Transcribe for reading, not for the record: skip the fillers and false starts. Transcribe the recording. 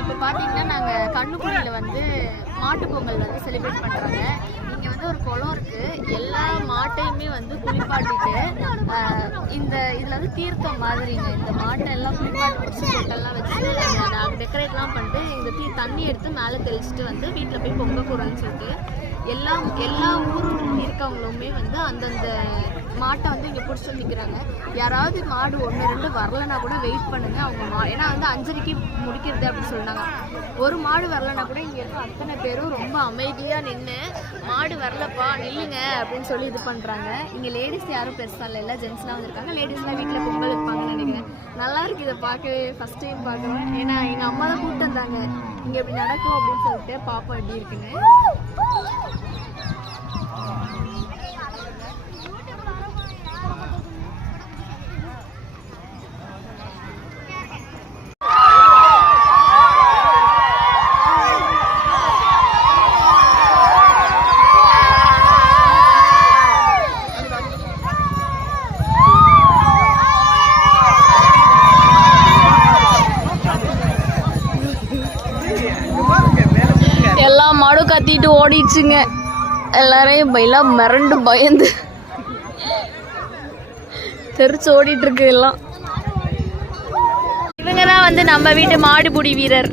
இப்போ பார்த்தீங்கன்னா நாங்கள் கண்ணுக்குடியில் வந்து மாட்டு பொங்கல் வந்து செலிப்ரேட் பண்ணுறாங்க. இங்கே வந்து ஒரு குளம் இருக்குது. எல்லா மாட்டையுமே வந்து குளிப்பாட்டிட்டு இதில் வந்து தீர்த்தம் மாதிரிங்க. இந்த மாட்டை எல்லாம் குளிப்பாட்டு பிடிச்சி பொட்டெல்லாம் வச்சு அதை டெக்கரேட்லாம் பண்ணிட்டு இந்த தண்ணி எடுத்து மேலே தெளிச்சுட்டு வந்து வீட்டில் போய் பொங்க போகிறோன்னு சொல்லிட்டு எல்லா ஊரும் இருக்கவங்களுமே வந்து அந்தந்த மாட்டை வந்து இங்கே பிடிச்சி நிற்கிறாங்க. யாராவது மாடு 1-2 வரலன்னா கூட வெயிட் பண்ணுங்க. அவங்க ஏன்னா வந்து 5:30க்கு முடிக்கிறது அப்படின்னு சொன்னாங்க. ஒரு மாடு வரலன்னா கூட இங்கே இருக்க அத்தனை பேரும் ரொம்ப அமைதியாக நின்று மாடு வரலப்பா நில்லுங்க அப்படின்னு சொல்லி இது பண்ணுறாங்க. இங்கே லேடிஸ் யாரும் பெருசாக இல்லை, எல்லாம் ஜென்ஸ்லாம் வந்துருக்காங்க. லேடிஸ்லாம் வீட்டில் பொங்கல் வைப்பாங்கன்னு நினைக்கிறேன். நல்லா இருக்குது இதை பார்க்கவே. ஃபஸ்ட் டைம் பார்க்குறோம். ஏன்னா எங்கள் அம்மா தான் கூப்பிட்டு வந்தாங்க இங்கே இப்படி நடக்கும் அப்படின்னு சொல்லிட்டு. பாப்பா எப்படி இருக்குன்னு எல்லா மாடும் கத்திட்டு ஓடிடுச்சுங்க. எல்லாரையும் எல்லாம் மிரண்டு பயந்து தெரிச்சு ஓடிட்டு இருக்கு எல்லாம். இவங்க தான் வந்து நம்ம வீட்டு மாடுபிடி வீரர்.